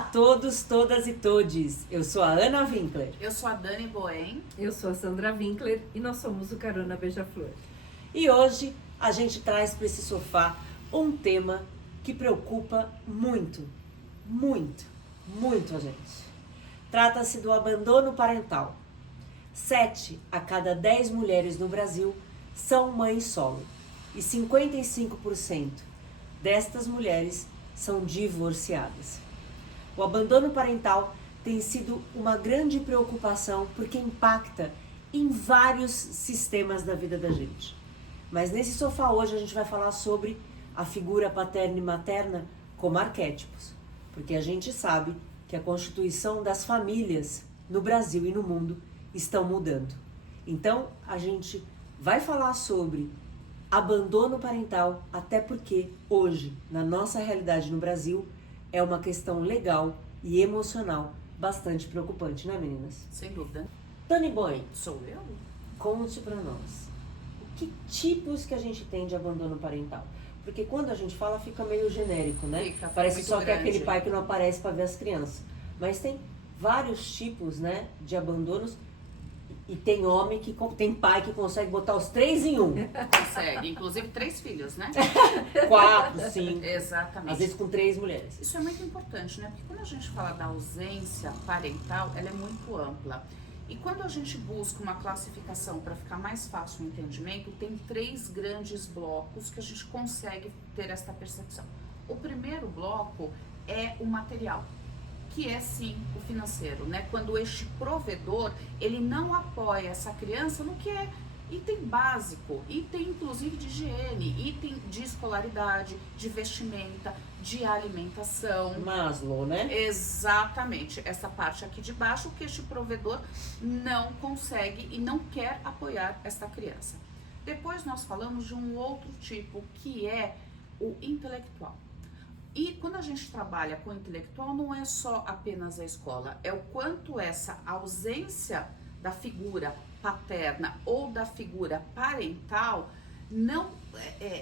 a todos, todas e todes. Eu sou a Ana Winkler. Eu sou a Dani Boen. Eu sou a Sandra Winkler e nós somos o Carona Beija-Flor. E hoje a gente traz para esse sofá um tema que preocupa muito a gente. Trata-se do abandono parental. 7 a cada 10 mulheres no Brasil são mães solo e 55% destas mulheres são divorciadas. O abandono parental tem sido uma grande preocupação porque impacta em vários sistemas da vida da gente. Mas nesse sofá hoje a gente vai falar sobre a figura paterna e materna como arquétipos, porque a gente sabe que a constituição das famílias no Brasil e no mundo estão mudando. Então a gente vai falar sobre abandono parental, até porque hoje, na nossa realidade no Brasil, é uma questão legal e emocional bastante preocupante, né, meninas? Sem dúvida. Dani Boen, Sou eu? conte pra nós, que tipos que a gente tem de abandono parental? Porque quando a gente fala, fica meio genérico, né? Fica Parece muito só que é grande. aquele pai que não aparece para ver as crianças. Mas tem vários tipos, né, de abandonos. E tem homem que tem pai que consegue botar os 3 em 1. Consegue. Inclusive 3 filhos, né? 4, 5. Exatamente. Às vezes com 3 mulheres. Isso é muito importante, né? Porque quando a gente fala da ausência parental, ela é muito ampla. E quando a gente busca uma classificação para ficar mais fácil o entendimento, tem 3 grandes blocos que a gente consegue ter essa percepção. O primeiro bloco é o material, que é sim o financeiro, né? Quando este provedor, ele não apoia essa criança no que é item básico, item inclusive de higiene, item de escolaridade, de vestimenta, de alimentação. Maslow, né? Exatamente, essa parte aqui de baixo que este provedor não consegue e não quer apoiar esta criança. Depois nós falamos de um outro tipo, que é o intelectual. E quando a gente trabalha com o intelectual, não é só apenas a escola, é o quanto essa ausência da figura paterna ou da figura parental,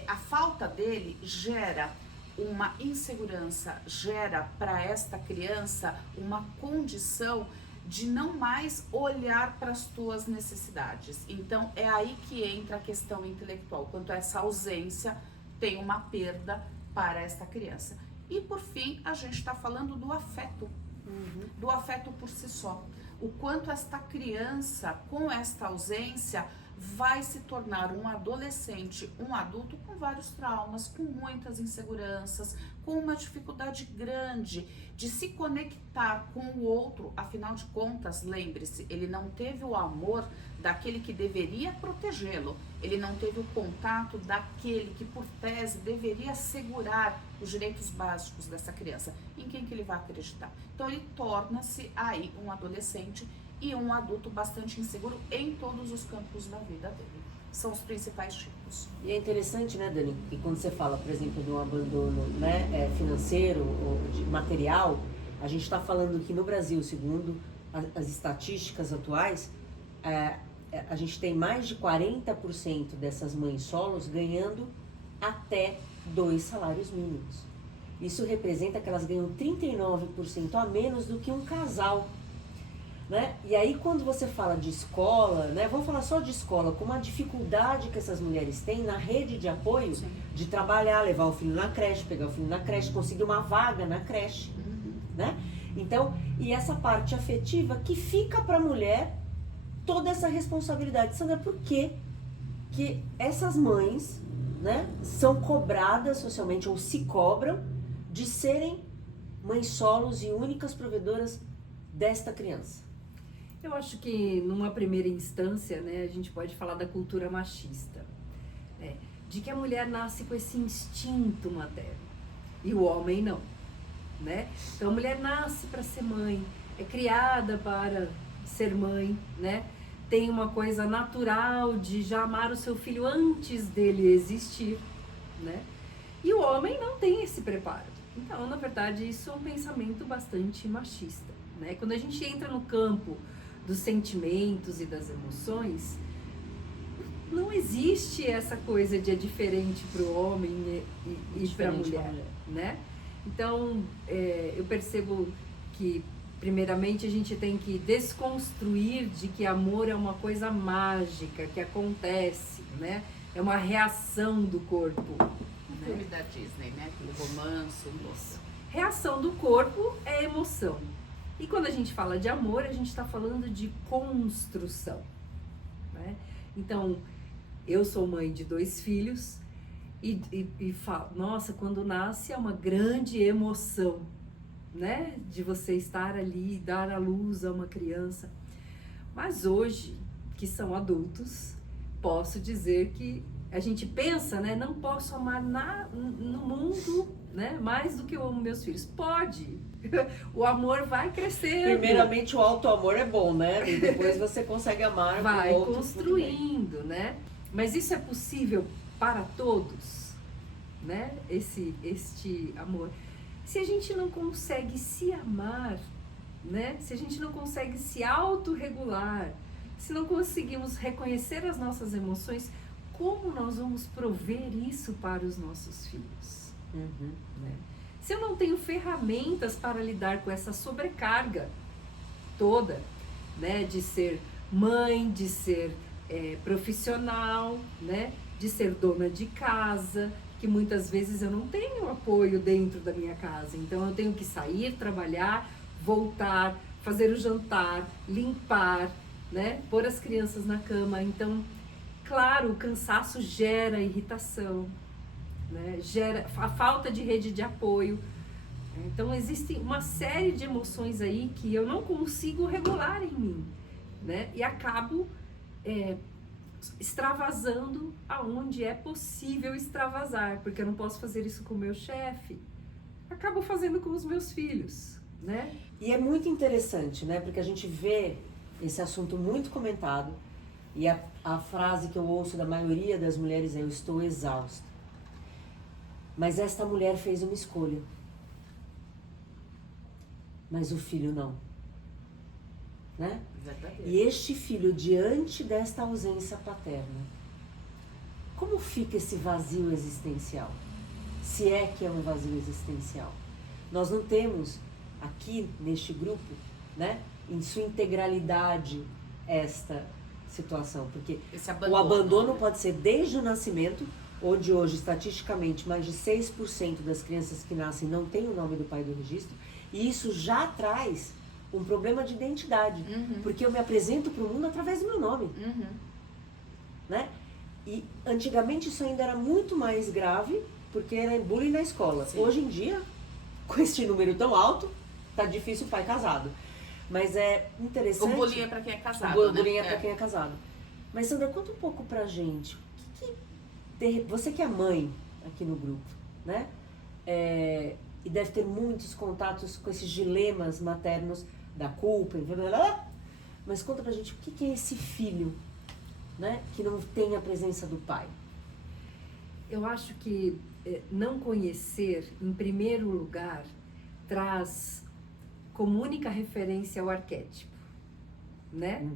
a falta dele gera uma insegurança, gera para esta criança uma condição de não mais olhar para as tuas necessidades. Então é aí que entra a questão intelectual, quanto essa ausência tem uma perda para esta criança. E por fim, a gente está falando do afeto, do afeto por si só. O quanto esta criança, com esta ausência, vai se tornar um adolescente, um adulto com vários traumas, com muitas inseguranças, com uma dificuldade grande de se conectar com o outro. Afinal de contas, lembre-se, ele não teve o amor daquele que deveria protegê-lo, ele não teve o contato daquele que, por tese, deveria assegurar os direitos básicos dessa criança. Em quem que ele vai acreditar? Então ele torna-se aí um adolescente e um adulto bastante inseguro em todos os campos da vida dele. São os principais tipos. E é interessante, né, Dani, que quando você fala, por exemplo, do abandono, né, financeiro ou de material, a gente está falando que no Brasil, segundo as estatísticas atuais, a gente tem mais de 40% dessas mães solos ganhando até 2 salários mínimos. Isso representa que elas ganham 39% a menos do que um casal. Né? E aí quando você fala de escola, né, vamos falar só de escola, com uma dificuldade que essas mulheres têm na rede de apoio, Sim. de trabalhar, levar o filho na creche, pegar o filho na creche, conseguir uma vaga na creche, né? Então, e essa parte afetiva que fica para a mulher toda essa responsabilidade. Sandra, por que essas mães, né, são cobradas socialmente ou se cobram de serem mães solos e únicas provedoras desta criança? Eu acho que numa primeira instância, né, a gente pode falar da cultura machista, né, de que a mulher nasce com esse instinto materno e o homem não, né? Então a mulher nasce para ser mãe, é criada para ser mãe, né? Tem uma coisa natural de já amar o seu filho antes dele existir, né? E o homem não tem esse preparo. Então, na verdade, isso é um pensamento bastante machista, né? Quando a gente entra no campo dos sentimentos e das emoções, não existe essa coisa de é diferente para o homem e para a mulher, né? Então, eu percebo que, primeiramente, a gente tem que desconstruir de que amor é uma coisa mágica, que acontece, né? É uma reação do corpo. Um filme da Disney, né? Aquele romance, moça. Reação do corpo é emoção. E quando a gente fala de amor, a gente está falando de construção, né? Então, eu sou mãe de 2 filhos e falo, nossa, quando nasce é uma grande emoção, né? De você estar ali, dar à luz a uma criança. Mas hoje, que são adultos, posso dizer que a gente pensa, né? Não posso amar no mundo, né? Mais do que eu amo meus filhos. Pode! O amor vai crescendo. Primeiramente, o auto-amor é bom, né? E depois você consegue amar vai o outro. construindo, né? Mas isso é possível para todos, né? Este amor. Se a gente não consegue se amar, né? Se a gente não consegue se autorregular, se não conseguimos reconhecer as nossas emoções, como nós vamos prover isso para os nossos filhos? Uhum. Né? Se eu não tenho ferramentas para lidar com essa sobrecarga toda, né? De ser mãe, de ser profissional, né? De ser dona de casa, que muitas vezes eu não tenho apoio dentro da minha casa. Então eu tenho que sair, trabalhar, voltar, fazer o jantar, limpar, né? Pôr as crianças na cama. Então, claro, o cansaço gera irritação, né? Gera a falta de rede de apoio. Então existe uma série de emoções aí que eu não consigo regular em mim, né? E acabo extravasando aonde é possível extravasar, porque eu não posso fazer isso com o meu chefe. Acabo fazendo com os meus filhos, né? E é muito interessante, né? Porque a gente vê esse assunto muito comentado e a frase que eu ouço da maioria das mulheres é: eu estou exausta. Mas esta mulher fez uma escolha. Mas o filho não. Né? Verdadeiro. E este filho, diante desta ausência paterna, como fica esse vazio existencial? Se é que é um vazio existencial. Nós não temos aqui neste grupo, né, em sua integralidade, esta situação. Porque o abandono pode ser desde o nascimento, onde hoje, estatisticamente, mais de 6% das crianças que nascem não têm o nome do pai do registro, e isso já traz um problema de identidade, porque eu me apresento para o mundo através do meu nome, né? E antigamente isso ainda era muito mais grave, porque era bullying na escola. Sim. Hoje em dia, com esse número tão alto, tá difícil o pai casado. Mas é interessante... O bullying é para quem é casado, O bullying é para quem é casado. Mas Sandra, conta um pouco pra gente, você que é mãe aqui no grupo, né? E deve ter muitos contatos com esses dilemas maternos da culpa, mas conta pra gente o que é esse filho, né, que não tem a presença do pai. Eu acho que não conhecer, em primeiro lugar, traz como única referência o arquétipo, né?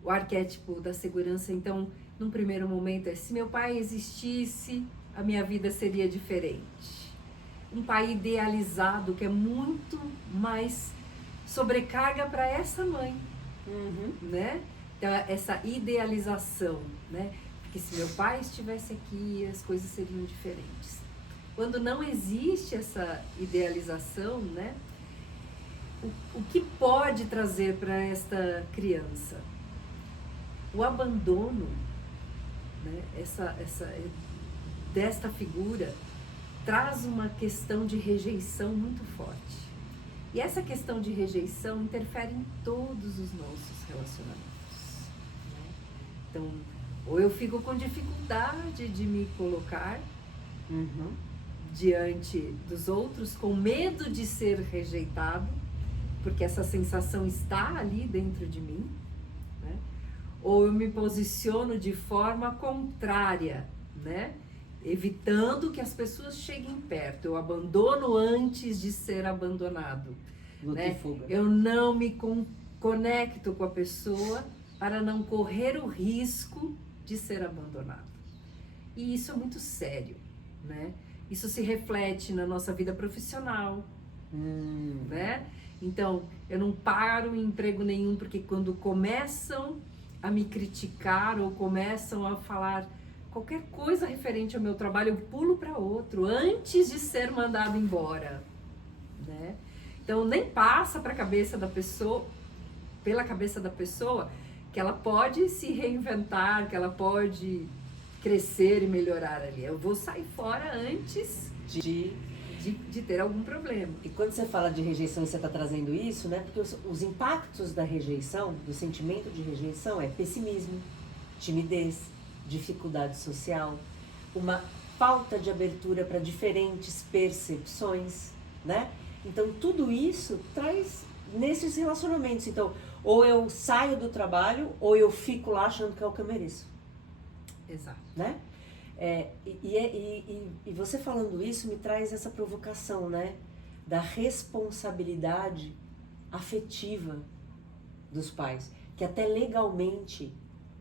O arquétipo da segurança. Então, num primeiro momento, se meu pai existisse, a minha vida seria diferente. Um pai idealizado, que é muito mais sobrecarga para essa mãe, né? Então, essa idealização, né? Porque se meu pai estivesse aqui, as coisas seriam diferentes. Quando não existe essa idealização, né? O que pode trazer para esta criança? O abandono, né? Desta figura traz uma questão de rejeição muito forte. E essa questão de rejeição interfere em todos os nossos relacionamentos, né? Então, ou eu fico com dificuldade de me colocar diante dos outros, com medo de ser rejeitado, porque essa sensação está ali dentro de mim, né? Ou eu me posiciono de forma contrária, né? Evitando que as pessoas cheguem perto. Eu abandono antes de ser abandonado, né? Eu não me conecto com a pessoa para não correr o risco de ser abandonado. E isso é muito sério, né? Isso se reflete na nossa vida profissional, né? Então, eu não paro em emprego nenhum, porque quando começam a me criticar ou começam a falar qualquer coisa referente ao meu trabalho, eu pulo para outro antes de ser mandado embora, né? Então, nem passa para a cabeça da pessoa, pela cabeça da pessoa, que ela pode se reinventar, que ela pode crescer e melhorar ali. Eu vou sair fora antes de ter algum problema. E quando você fala de rejeição e você está trazendo isso, né? Porque os impactos da rejeição, do sentimento de rejeição, é pessimismo, timidez, dificuldade social, uma falta de abertura para diferentes percepções, né? Então tudo isso traz nesses relacionamentos. Então, ou eu saio do trabalho, ou eu fico lá achando que é o que eu mereço. Exato. Né? E você falando isso me traz essa provocação, né? Da responsabilidade afetiva dos pais, que até legalmente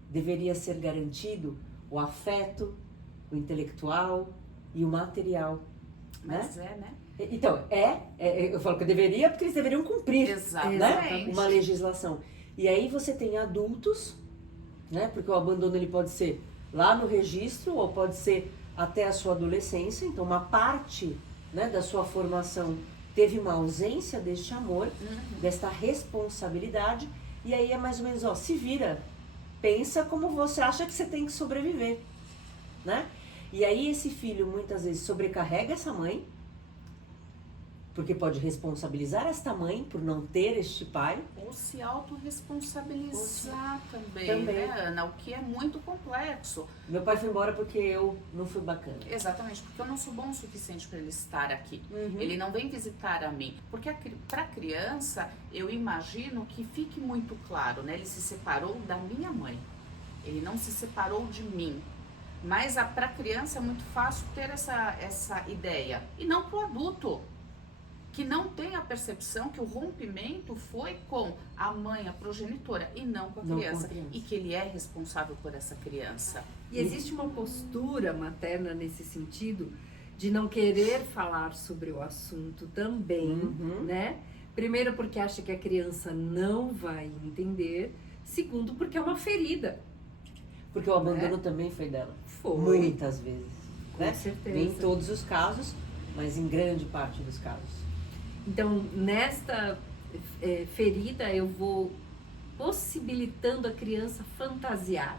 deveria ser garantido o afeto, o intelectual e o material. Mas né? Então, eu falo que deveria porque eles deveriam cumprir, né? Uma legislação. E aí você tem adultos, né? Porque o abandono ele pode ser lá no registro ou pode ser até a sua adolescência. Então, uma parte, né, da sua formação teve uma ausência deste amor, desta responsabilidade. E aí é mais ou menos, ó, se vira, pensa como você acha que você tem que sobreviver, né? E aí esse filho muitas vezes sobrecarrega essa mãe, porque pode responsabilizar esta mãe por não ter este pai. Ou se autorresponsabilizar também, né, Ana? O que é muito complexo. Meu pai foi embora porque eu não fui bacana. Exatamente, porque eu não sou bom o suficiente para ele estar aqui. Ele não vem visitar a mim. Porque para a criança, eu imagino que fique muito claro, né? Ele se separou da minha mãe. Ele não se separou de mim. Mas para a criança é muito fácil ter essa ideia. E não para o adulto, que não tem a percepção que o rompimento foi com a mãe, a progenitora, e não com a criança. E que ele é responsável por essa criança. E existe uma postura materna nesse sentido, de não querer falar sobre o assunto também, né? Primeiro porque acha que a criança não vai entender. Segundo porque é uma ferida. Porque o abandono também foi dela. Foi. Muitas vezes. Com certeza. Nem em todos os casos, mas em grande parte dos casos. Então, nesta ferida, eu vou possibilitando a criança fantasiar.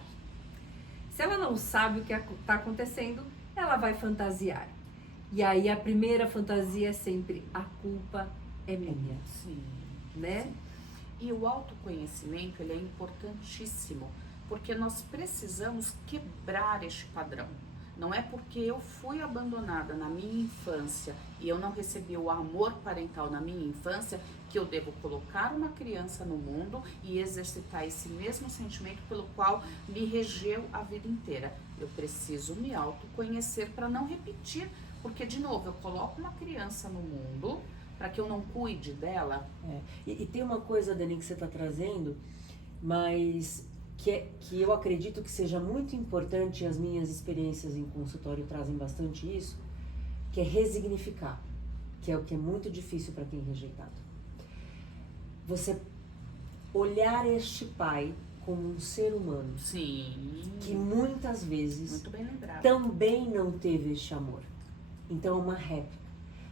Se ela não sabe o que está acontecendo, ela vai fantasiar. E aí a primeira fantasia é sempre: a culpa é minha. Sim. Né? Sim. E o autoconhecimento, ele é importantíssimo, porque nós precisamos quebrar este padrão. Não é porque eu fui abandonada na minha infância e eu não recebi o amor parental na minha infância que eu devo colocar uma criança no mundo e exercitar esse mesmo sentimento pelo qual me regeu a vida inteira. Eu preciso me autoconhecer para não repetir, porque, de novo, eu coloco uma criança no mundo para que eu não cuide dela. E tem uma coisa, Dani, que você está trazendo, mas que eu acredito que seja muito importante, e as minhas experiências em consultório trazem bastante isso, que é resignificar, que é o que é muito difícil para quem é rejeitado. Você olhar este pai como um ser humano. Sim. Que muitas vezes muito bem lembrado, também não teve este amor. Então é uma réplica.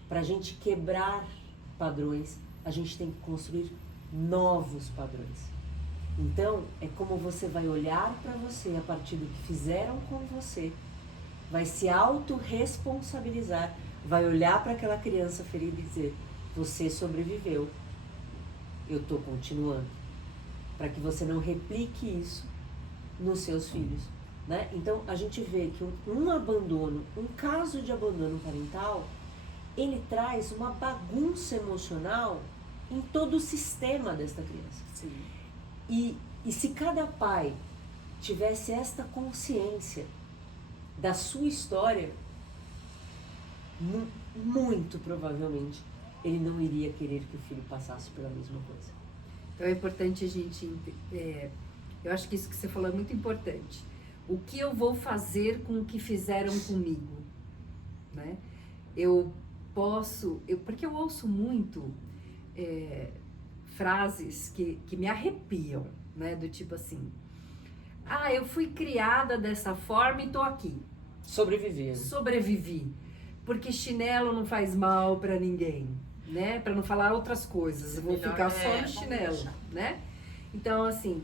Para a gente quebrar padrões, a gente tem que construir novos padrões. Então, é como você vai olhar para você a partir do que fizeram com você, vai se autorresponsabilizar, vai olhar para aquela criança ferida e dizer: você sobreviveu, eu estou continuando. Para que você não replique isso nos seus filhos, né? Então, a gente vê que um abandono, um caso de abandono parental, ele traz uma bagunça emocional em todo o sistema desta criança. Sim. E se cada pai tivesse esta consciência da sua história, muito provavelmente ele não iria querer que o filho passasse pela mesma coisa. Então é importante a gente... eu acho que isso que você falou é muito importante. O que eu vou fazer com o que fizeram comigo? Né? Porque eu ouço muito frases que me arrepiam, né? Do tipo assim, eu fui criada dessa forma e tô aqui. Sobrevivi. Porque chinelo não faz mal pra ninguém, né? Pra não falar outras coisas, eu vou ficar só no chinelo, né? Então, assim,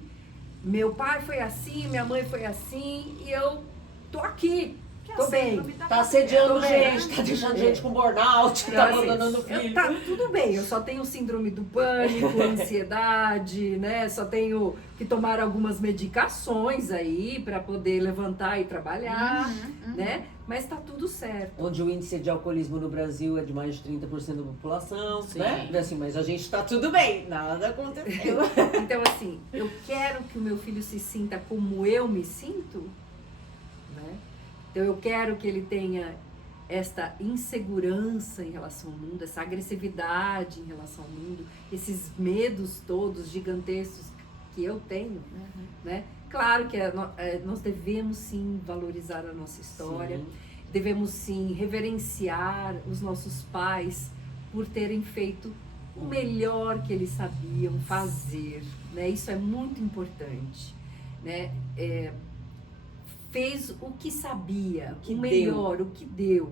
meu pai foi assim, minha mãe foi assim e eu tô aqui. Tô bem. Tá assediando gente, tá deixando gente com burnout, tá abandonando o filho. Tá tudo bem, eu só tenho síndrome do pânico, ansiedade, né? Só tenho que tomar algumas medicações aí pra poder levantar e trabalhar, né? Mas tá tudo certo. Onde o índice de alcoolismo no Brasil é de mais de 30% da população, né? Assim, mas a gente tá tudo bem, nada aconteceu. Então, assim, eu quero que o meu filho se sinta como eu me sinto, né? Então eu quero que ele tenha esta insegurança em relação ao mundo, essa agressividade em relação ao mundo, esses medos todos gigantescos que eu tenho, né? Claro que nós devemos sim valorizar a nossa história, devemos sim reverenciar os nossos pais por terem feito o melhor que eles sabiam fazer, né? Isso é muito importante, né? Fez o que sabia, o melhor, o que deu.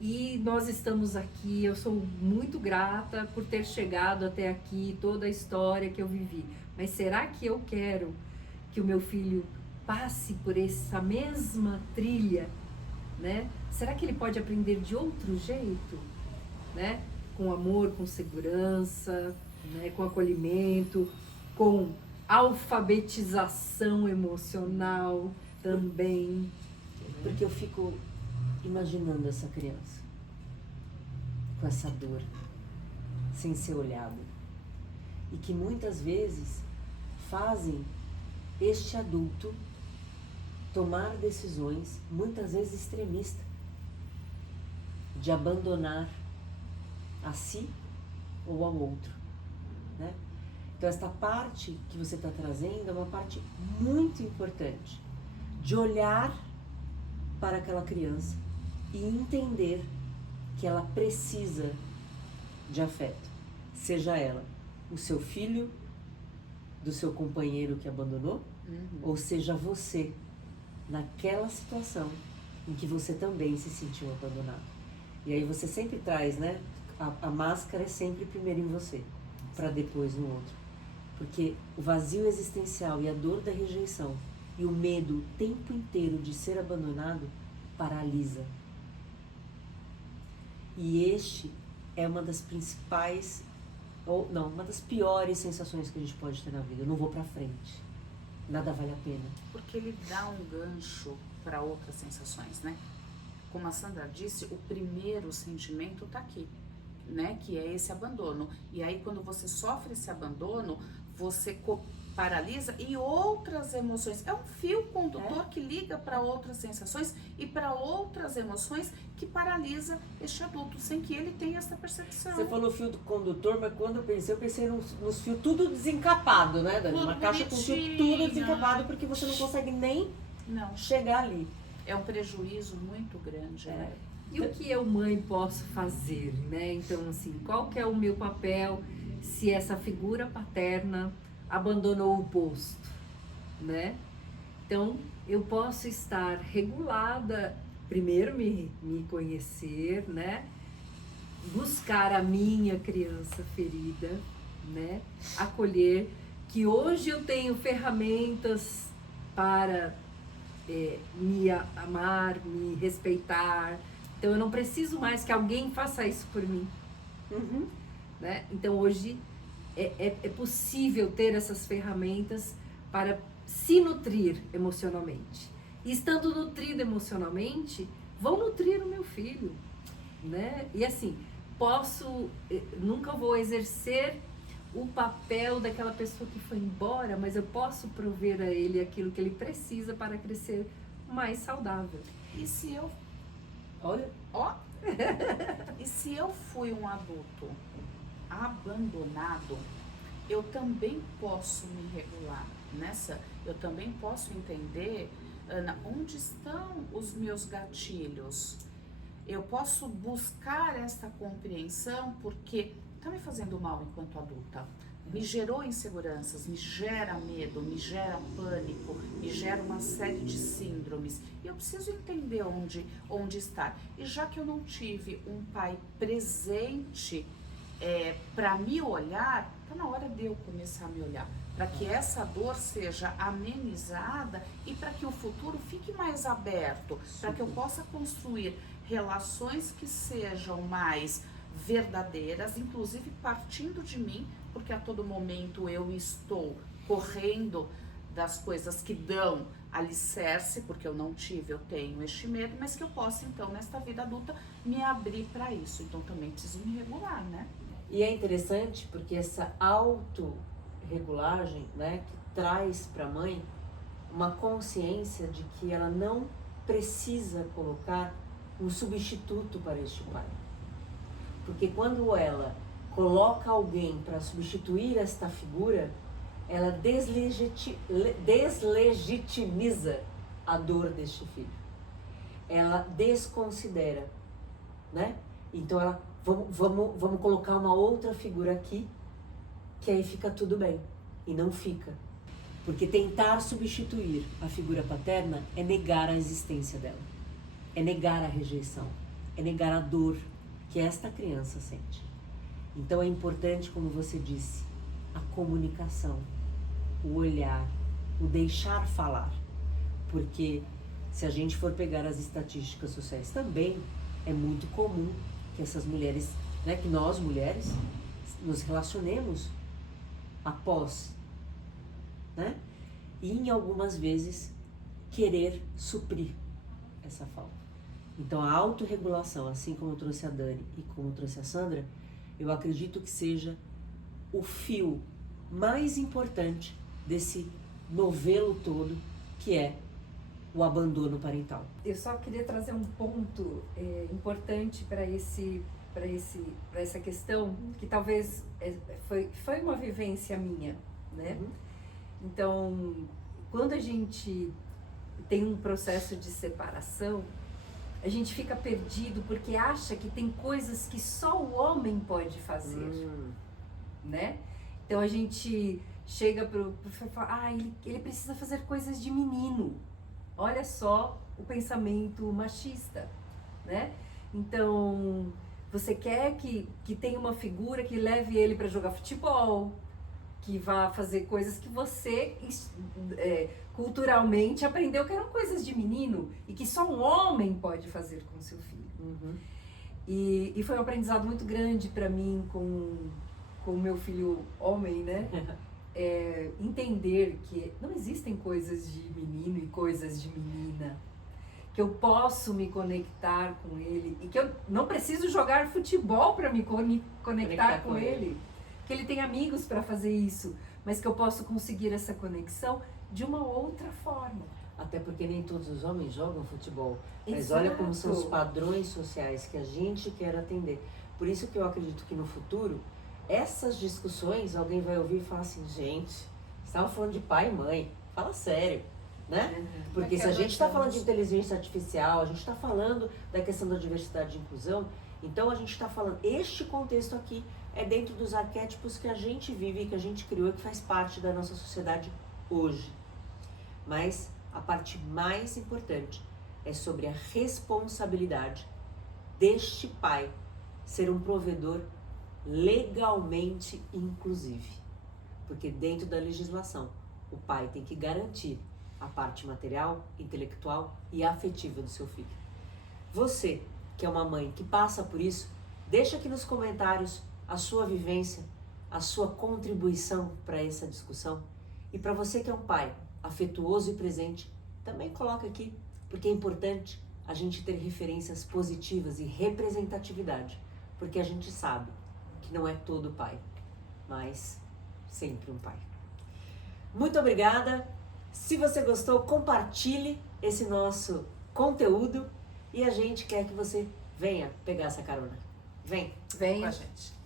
E nós estamos aqui, eu sou muito grata por ter chegado até aqui, toda a história que eu vivi. Mas será que eu quero que o meu filho passe por essa mesma trilha, né? Será que ele pode aprender de outro jeito, né? Com amor, com segurança, né? Com acolhimento, com alfabetização emocional, também. Porque eu fico imaginando essa criança com essa dor, sem ser olhada, e que muitas vezes fazem este adulto tomar decisões, muitas vezes extremistas, de abandonar a si ou ao outro, né? Então esta parte que você está trazendo é uma parte muito importante, de olhar para aquela criança e entender que ela precisa de afeto, seja ela o seu filho, do seu companheiro que abandonou, ou seja você, naquela situação em que você também se sentiu abandonado. E aí você sempre traz, né? A máscara é sempre primeiro em você, para depois no outro. Porque o vazio existencial e a dor da rejeição e o medo o tempo inteiro de ser abandonado paralisa. E este é uma das principais, ou não, uma das piores sensações que a gente pode ter na vida. Eu não vou pra frente. Nada vale a pena. Porque ele dá um gancho para outras sensações, né? Como a Sandra disse, o primeiro sentimento tá aqui, né? Que é esse abandono. E aí quando você sofre esse abandono, você paralisa e outras emoções. É um fio condutor que liga para outras sensações e para outras emoções que paralisa este adulto, sem que ele tenha essa percepção. Você falou fio do condutor, mas quando eu pensei nos fios tudo desencapado, né, Dani? Uma caixa com fio tudo desencapado, porque você não consegue nem chegar ali. É um prejuízo muito grande, né? E o que eu, mãe, posso fazer, né? Então, assim, qual que é o meu papel se essa figura paterna abandonou o posto, né? Então, eu posso estar regulada, primeiro me conhecer, né? Buscar a minha criança ferida, né? Acolher, que hoje eu tenho ferramentas para me amar, me respeitar. Então, eu não preciso mais que alguém faça isso por mim. Né? Então, hoje é possível ter essas ferramentas para se nutrir emocionalmente. E estando nutrido emocionalmente, vou nutrir o meu filho, né? E assim, nunca vou exercer o papel daquela pessoa que foi embora, mas eu posso prover a ele aquilo que ele precisa para crescer mais saudável. E se eu... Olha... E se eu fui um adulto abandonado, eu também posso me regular nessa, eu também posso entender, Ana, onde estão os meus gatilhos. Eu posso buscar essa compreensão, porque está me fazendo mal enquanto adulta. Me gerou inseguranças, me gera medo, me gera pânico, me gera uma série de síndromes. E eu preciso entender onde estar. E já que eu não tive um pai presente para me olhar, está na hora de eu começar a me olhar. Para que essa dor seja amenizada e para que o futuro fique mais aberto. Para que eu possa construir relações que sejam mais verdadeiras, inclusive partindo de mim, porque a todo momento eu estou correndo das coisas que dão alicerce, porque eu não tive, eu tenho este medo, mas que eu possa então nesta vida adulta me abrir para isso. Então também preciso me regular, né? E é interessante porque essa autorregulagem, né, que traz para a mãe uma consciência de que ela não precisa colocar um substituto para este pai. Porque quando ela coloca alguém para substituir esta figura, ela deslegitimiza a dor deste filho. Ela desconsidera, né? Então ela, vamos colocar uma outra figura aqui, que aí fica tudo bem. E não fica. Porque tentar substituir a figura paterna é negar a existência dela. É negar a rejeição. É negar a dor que esta criança sente. Então é importante, como você disse, a comunicação, o olhar, o deixar falar. Porque se a gente for pegar as estatísticas sociais também, é muito comum que essas mulheres, né, que nós mulheres, nos relacionemos após, né? E em algumas vezes querer suprir essa falta. Então a autorregulação, assim como eu trouxe a Dani e como eu trouxe a Sandra, eu acredito que seja o fio mais importante desse novelo todo, que é o abandono parental. Eu só queria trazer um ponto importante para essa questão, que talvez foi uma vivência minha, né? Então, quando a gente tem um processo de separação, a gente fica perdido porque acha que tem coisas que só o homem pode fazer, né? Então a gente chega pro falar, ele precisa fazer coisas de menino. Olha só o pensamento machista, né? Então, você quer que tenha uma figura que leve ele para jogar futebol, que vá fazer coisas que você culturalmente aprendeu que eram coisas de menino e que só um homem pode fazer com seu filho. E foi um aprendizado muito grande para mim com o meu filho homem, né? Entender que não existem coisas de menino e coisas de menina, que eu posso me conectar com ele e que eu não preciso jogar futebol para me conectar com ele, que ele tem amigos para fazer isso, mas que eu posso conseguir essa conexão de uma outra forma. Até porque nem todos os homens jogam futebol. Mas Exato. olha como são os padrões sociais que a gente quer atender. Por isso que eu acredito que no futuro, essas discussões, alguém vai ouvir e falar assim, gente, vocês estavam falando de pai e mãe, fala sério, né? Porque se a gente está falando de inteligência artificial, a gente está falando da questão da diversidade e inclusão, então a gente está falando, este contexto aqui é dentro dos arquétipos que a gente vive, que a gente criou e que faz parte da nossa sociedade hoje. Mas a parte mais importante é sobre a responsabilidade deste pai ser um provedor legalmente inclusive. Porque dentro da legislação, o pai tem que garantir a parte material, intelectual e afetiva do seu filho. Você, que é uma mãe que passa por isso, deixa aqui nos comentários a sua vivência, a sua contribuição para essa discussão. E para você que é um pai afetuoso e presente, também coloca aqui, porque é importante a gente ter referências positivas e representatividade, porque a gente sabe que não é todo pai, mas sempre um pai. Muito obrigada. Se você gostou, compartilhe esse nosso conteúdo e a gente quer que você venha pegar essa carona. Vem com a gente.